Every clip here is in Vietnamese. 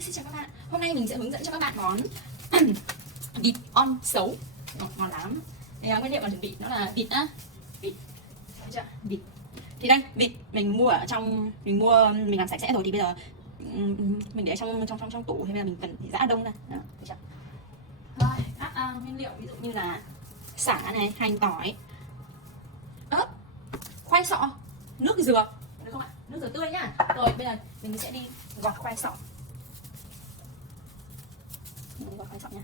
Xin chào các bạn. Hôm nay mình sẽ hướng dẫn cho các bạn món vịt om sấu. Ngon lắm. Nguyên liệu mà chuẩn bị nó là vịt á. Vịt. Thấy chưa? Vịt. Thì đây, vịt mình mua ở trong mình làm sạch sẽ rồi thì bây giờ mình để trong tủ, thì bây giờ mình cần giã đông ra. Đó, thấy chưa? Rồi, các nguyên liệu ví dụ như là sả này, hành, tỏi, ớt, khoai sọ, nước dừa, được không ạ? Nước dừa tươi nhá. Rồi bây giờ mình sẽ đi gọt khoai sọ. Gọt khoai sọ nha.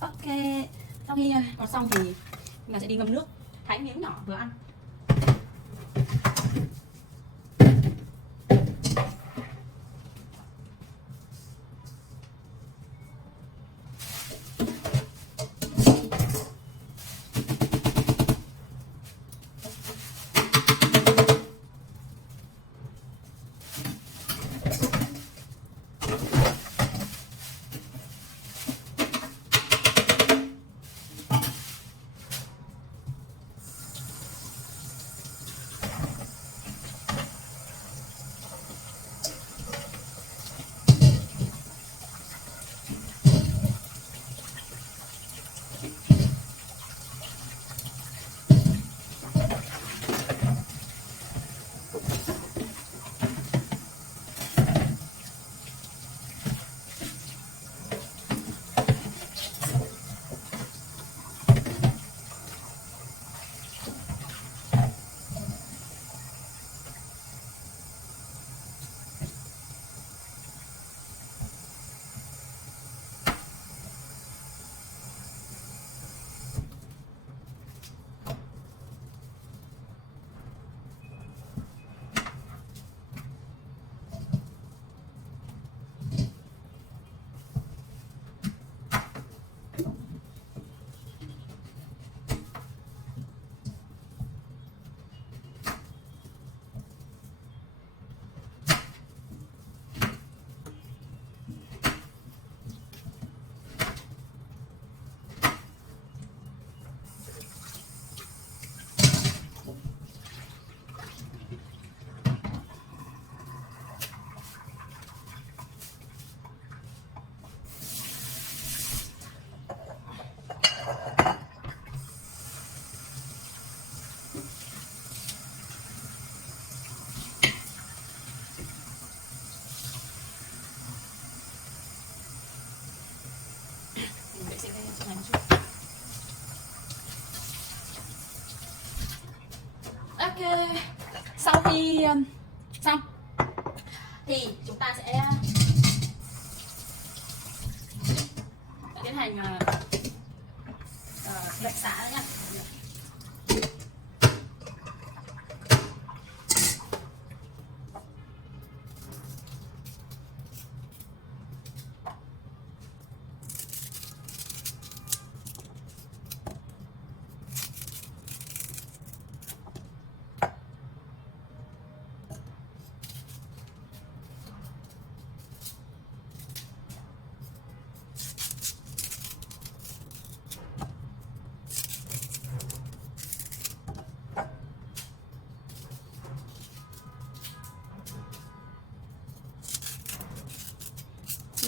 Ok, sau khi gọt xong thì mình sẽ đi ngâm nước, thái miếng nhỏ vừa ăn. Ok, sau khi xong thì chúng ta sẽ tiến hành đậy xả nhá.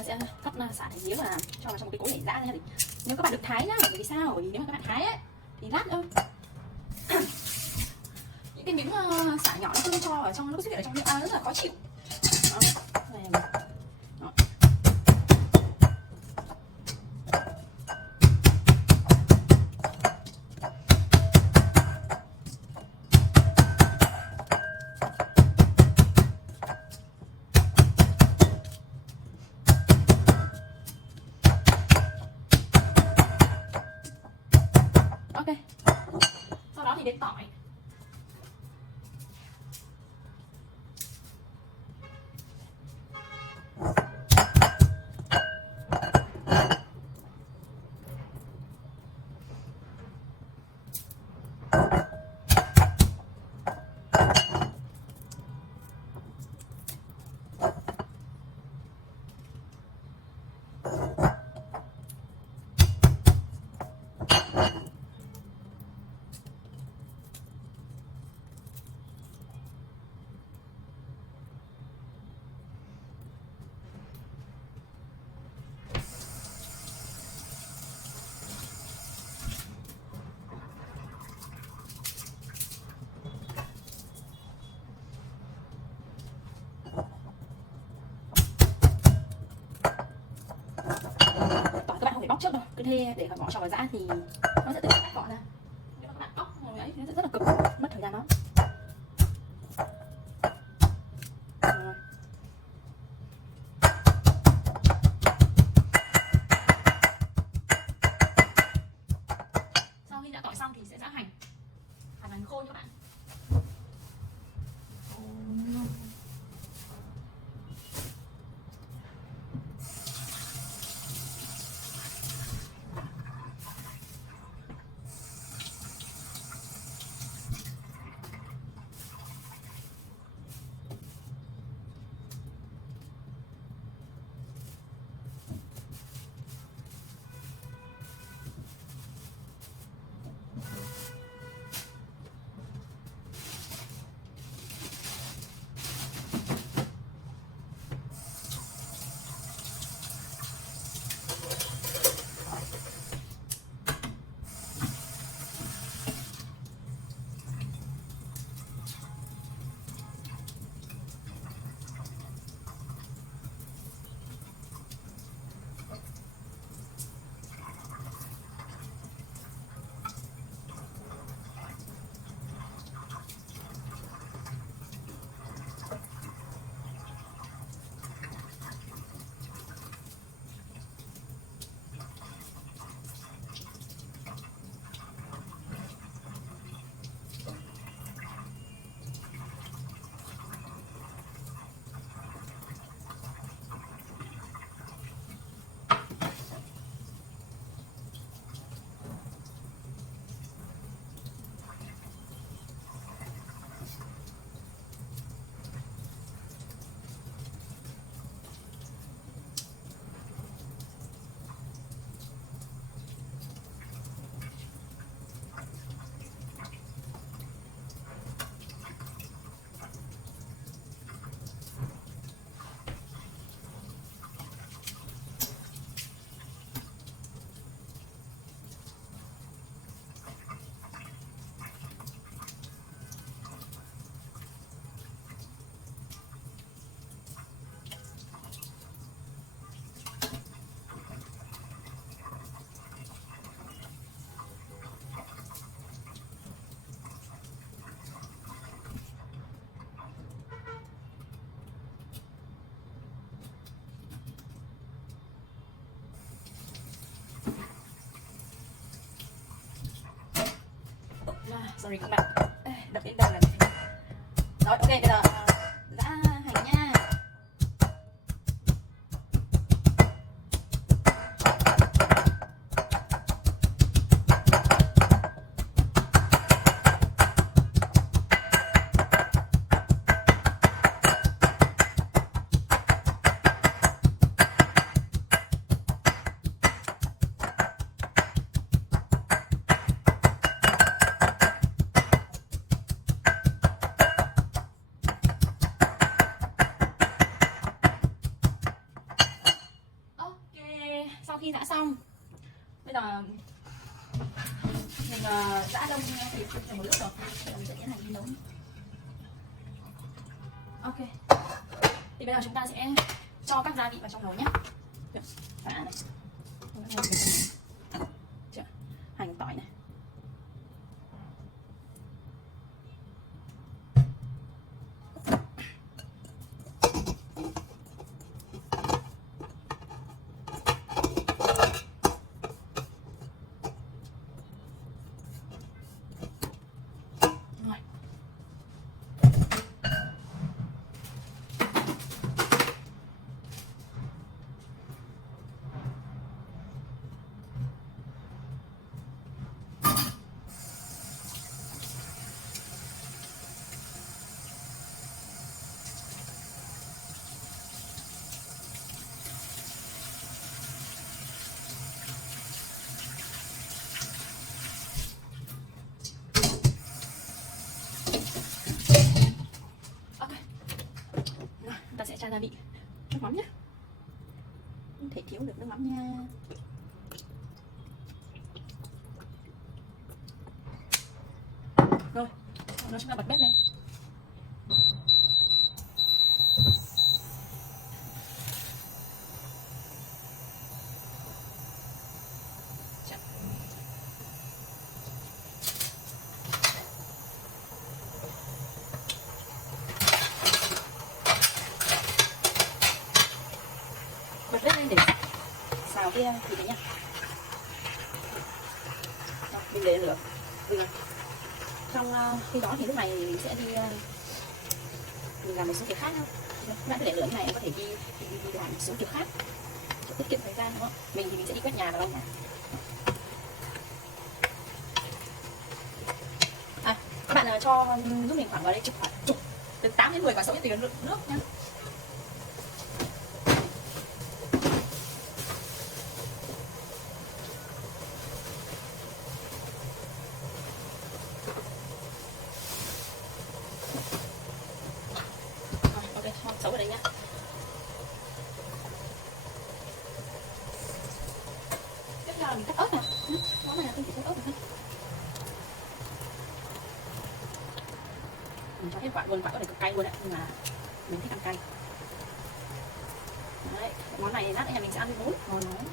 ta sẽ cắt xả thành miếng và cho vào trong một cái cối để giã ra. Nếu các bạn được thái nhá, bởi vì sao? Bởi vì nếu mà các bạn thái ấy thì lát nữa những cái miếng xả nhỏ nó không cho ở trong, nó xuất hiện ở trong miệng rất là khó chịu. Đó. Này. Đó. Ok. Sau đó thì đến tỏi. Bóc trước đâu, cứ thế để bỏ cho vào giã thì nó sẽ tự động gọt ra. Nếu mà các bạn bóc rồi ấy thì nó sẽ rất là cực, mất thời gian đó. Sau khi đã tỏi xong thì sẽ giã hành, hành khô cho bạn. Sorry các bạn, đập đến đầu là rồi. Ok, bây giờ giã hành nha. khi giã xong, bây giờ mình giã đông thịt thành một lớp rồi, bây giờ mình sẽ tiến hành đi nấu. Ok, thì bây giờ chúng ta sẽ cho các gia vị vào trong nồi nhé. Phá này, hành tỏi này, ta sẽ cho gia vị nước mắm nhé, không thể thiếu được nước mắm nha. Rồi, nó chúng ta bật bếp lên. Bật bếp lên để xào cái thịt này nha. Rồi, mình để lửa vừa. Trong khi đó thì lúc này mình sẽ đi mình làm một số việc khác không? Bạn cứ để lửa như này em có thể đi làm một số việc khác để tiết kiệm thời gian đúng không? Mình thì mình sẽ đi quét nhà và lau nhà. Các bạn cho giúp mình khoảng vào đây chục từ 8 đến 10 quả sấu tùy lượng nước nhé. Xấu vào đây nhá. Tiếp theo là mình cắt ớt nè. Món này là tôi chỉ cắt ớt thôi. Mình cho hết quả luôn, quả ớt này cực cay luôn đấy, nhưng mà mình thích ăn cay. Đấy, món này lát nữa nhà mình sẽ ăn với bún, ngon lắm.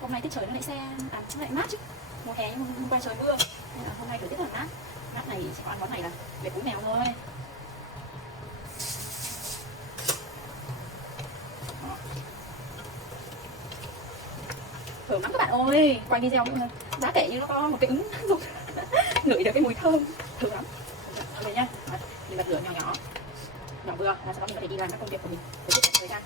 Hôm nay tiết trời nó lại nó lại mát chứ. Mùa hè nhưng hôm qua trời mưa, nên là hôm nay thời tiết rất là mát. Mát này chỉ có ăn món này là để bún mèo thôi. Thơm lắm các bạn ơi, quay video giá kể như nó có một cái ứng dụng ngửi được cái mùi thơm thơm lắm. Đây nhá, mình bật lửa nhỏ nhỏ vừa là sau đó mình có thể đi làm các công việc của mình để tiết kiệm thời gian.